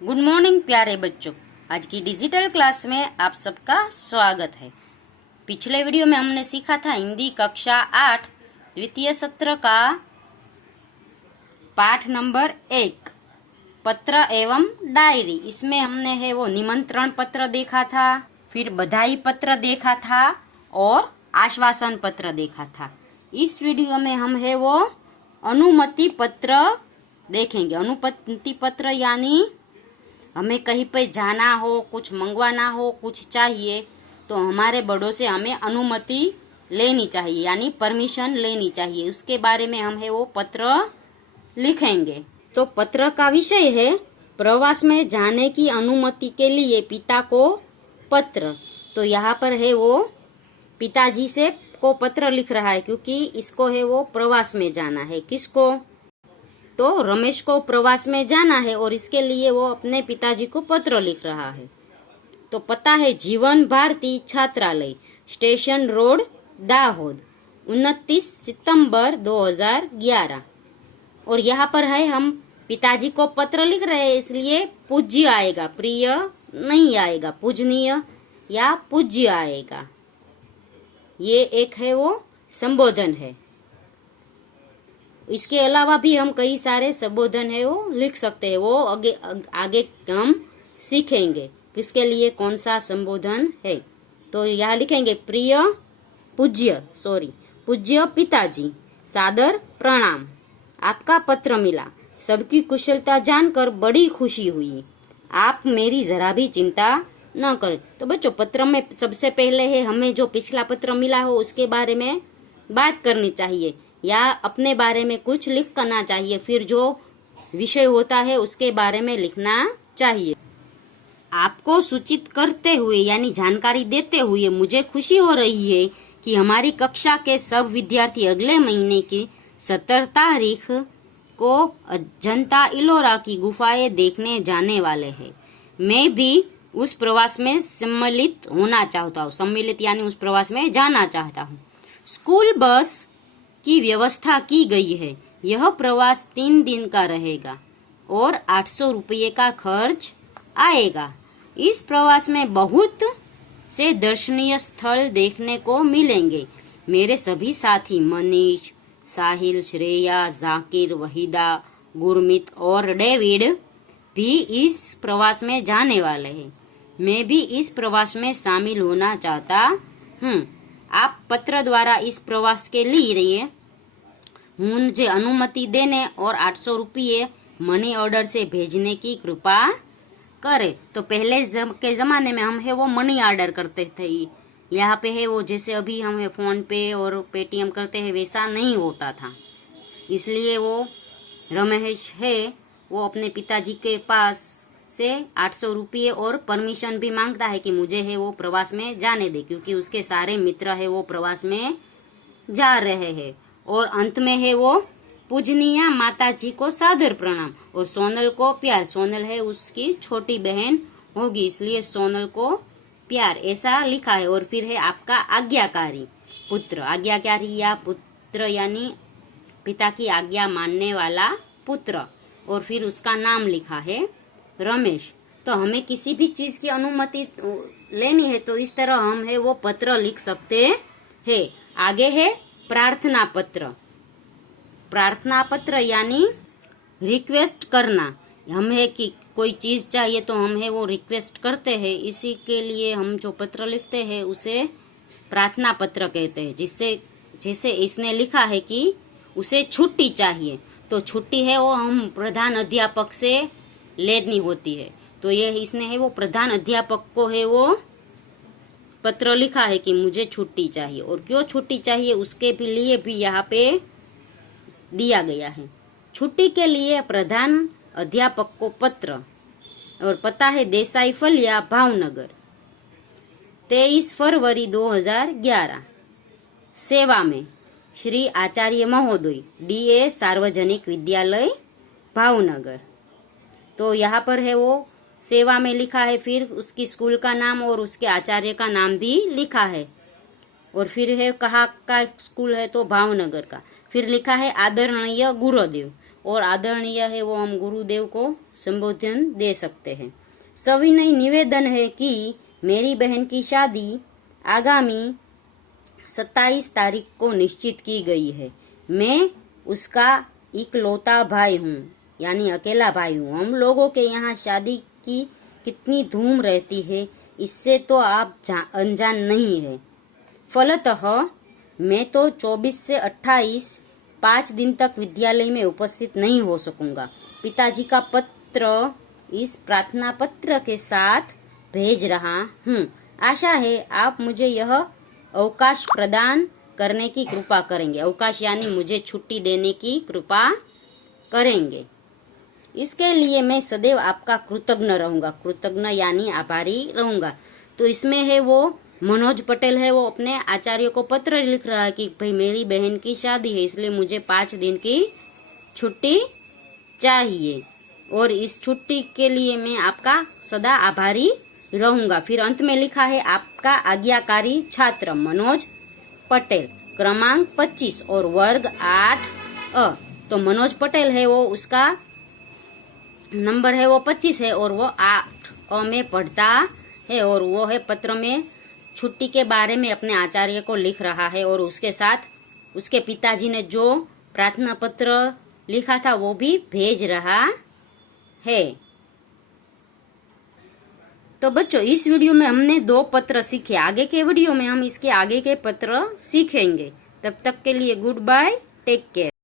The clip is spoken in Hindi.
गुड मॉर्निंग प्यारे बच्चों। आज की डिजिटल क्लास में आप सबका स्वागत है। पिछले वीडियो में हमने सीखा था हिंदी कक्षा 8 द्वितीय सत्र का पाठ नंबर 1 पत्र एवं डायरी। इसमें हमने है वो निमंत्रण पत्र देखा था, फिर बधाई पत्र देखा था और आश्वासन पत्र देखा था। इस वीडियो में हम है वो अनुमति पत्र देखेंगे। अनुमति पत्र यानी हमें कहीं पे जाना हो, कुछ मंगवाना हो, कुछ चाहिए तो हमारे बड़ों से हमें अनुमति लेनी चाहिए, यानी परमिशन लेनी चाहिए। उसके बारे में हम है वो पत्र लिखेंगे। तो पत्र का विषय है प्रवास में जाने की अनुमति के लिए पिता को पत्र। तो यहाँ पर है वो पिताजी से को पत्र लिख रहा है, क्योंकि इसको है वो प्रवास में जाना है। किसको? तो रमेश को प्रवास में जाना है और इसके लिए वो अपने पिताजी को पत्र लिख रहा है। तो पता है जीवन भारती छात्रालय, स्टेशन रोड, दाहोद, 29 सितंबर 2011। और यहाँ पर है हम पिताजी को पत्र लिख रहे हैं, इसलिए पूज्य आएगा, प्रिय नहीं आएगा, पूजनीय या पूज्य आएगा। ये एक है वो संबोधन है। इसके अलावा भी हम कई सारे संबोधन है वो लिख सकते हैं। वो आगे हम सीखेंगे किसके लिए कौन सा संबोधन है। तो यहाँ लिखेंगे पूज्य पिताजी, सादर प्रणाम, आपका पत्र मिला, सबकी कुशलता जानकर बड़ी खुशी हुई, आप मेरी जरा भी चिंता न करें। तो बच्चों, पत्र में सबसे पहले है हमें जो पिछला पत्र मिला हो उसके बारे में बात करनी चाहिए या अपने बारे में कुछ लिख करना चाहिए। फिर जो विषय होता है उसके बारे में लिखना चाहिए। आपको सूचित करते हुए यानी जानकारी देते हुए मुझे खुशी हो रही है कि हमारी कक्षा के सब विद्यार्थी अगले महीने की 17 तारीख को अजंता इलोरा की गुफाएं देखने जाने वाले हैं। मैं भी उस प्रवास में सम्मिलित होना चाहता हूँ। सम्मिलित यानी उस प्रवास में जाना चाहता हूँ। स्कूल बस की व्यवस्था की गई है। यह प्रवास 3 दिन का रहेगा और 800 रुपये का खर्च आएगा। इस प्रवास में बहुत से दर्शनीय स्थल देखने को मिलेंगे। मेरे सभी साथी मनीष, साहिल, श्रेया, जाकिर, वहीदा, गुरमीत और डेविड भी इस प्रवास में जाने वाले हैं। मैं भी इस प्रवास में शामिल होना चाहता हूँ। आप पत्र द्वारा इस प्रवास के लिए मुझे अनुमति देने और 800 रुपये मनी ऑर्डर से भेजने की कृपा करें। तो पहले के जमाने में हम है वो मनी ऑर्डर करते थे। यहाँ पे है वो जैसे अभी हम फोन पे और पेटीएम करते हैं वैसा नहीं होता था। इसलिए वो रमेश है वो अपने पिताजी के पास से 800 रुपये और परमिशन भी मांगता है कि मुझे है वो प्रवास में जाने दे, क्योंकि उसके सारे मित्र है वो प्रवास में जा रहे हैं। और अंत में है वो पूजनीय माताजी को सादर प्रणाम और सोनल को प्यार। सोनल है उसकी छोटी बहन होगी, इसलिए सोनल को प्यार, ऐसा लिखा है। और फिर है आपका आज्ञाकारी पुत्र। आज्ञाकारी या पुत्र यानी पिता की आज्ञा मानने वाला पुत्र। और फिर उसका नाम लिखा है रमेश। तो हमें किसी भी चीज की अनुमति लेनी है तो इस तरह हम है वो पत्र लिख सकते हैं। आगे है प्रार्थना पत्र। प्रार्थना पत्र यानी रिक्वेस्ट करना। हमें कि कोई चीज चाहिए तो हम है वो रिक्वेस्ट करते हैं। इसी के लिए हम जो पत्र लिखते हैं उसे प्रार्थना पत्र कहते हैं। जैसे इसने लिखा है कि उसे छुट्टी चाहिए, तो छुट्टी है वो हम प्रधान अध्यापक से लेनी होती है। तो ये इसने है वो प्रधान अध्यापक को है वो पत्र लिखा है कि मुझे छुट्टी चाहिए, और क्यों छुट्टी चाहिए उसके भी लिए भी यहाँ पे दिया गया है। छुट्टी के लिए प्रधान अध्यापक को पत्र। और पता है देसाई फलिया, भावनगर, 23 फरवरी 2011। सेवा में श्री आचार्य महोदय, DA सार्वजनिक विद्यालय, भावनगर। तो यहाँ पर है वो सेवा में लिखा है, फिर उसकी स्कूल का नाम और उसके आचार्य का नाम भी लिखा है। और फिर है कहाँ का स्कूल है तो भावनगर का। फिर लिखा है आदरणीय गुरुदेव, और आदरणीय है वो हम गुरुदेव को संबोधन दे सकते हैं। सविनय निवेदन है कि मेरी बहन की शादी आगामी 27 तारीख को निश्चित की गई है। मैं उसका इकलौता भाई हूँ, यानी अकेला भाई हूँ। हम लोगों के यहाँ शादी की कितनी धूम रहती है, इससे तो आप अनजान नहीं है। फलतः मैं तो 24 से 28 5 दिन तक विद्यालय में उपस्थित नहीं हो सकूंगा। पिताजी का पत्र इस प्रार्थना पत्र के साथ भेज रहा हूँ। आशा है आप मुझे यह अवकाश प्रदान करने की कृपा करेंगे। अवकाश यानी मुझे छुट्टी देने की कृपा करेंगे। इसके लिए मैं सदैव आपका कृतज्ञ रहूंगा। कृतज्ञ यानी आभारी रहूंगा। तो इसमें है वो मनोज पटेल है, वो अपने आचार्य को पत्र लिख रहा है कि भाई मेरी बहन की शादी है, इसलिए मुझे 5 दिन की छुट्टी चाहिए और इस छुट्टी के लिए मैं आपका सदा आभारी रहूंगा। फिर अंत में लिखा है आपका आज्ञाकारी छात्र मनोज पटेल, क्रमांक 25 और वर्ग 8 तो मनोज पटेल है वो, उसका नंबर है वो 25 है और वो 8 में पढ़ता है और वो है पत्र में छुट्टी के बारे में अपने आचार्य को लिख रहा है और उसके साथ उसके पिताजी ने जो प्रार्थना पत्र लिखा था वो भी भेज रहा है। तो बच्चों इस वीडियो में हमने 2 पत्र सीखे। आगे के वीडियो में हम इसके आगे के पत्र सीखेंगे। तब तक के लिए गुड बाय, टेक केयर।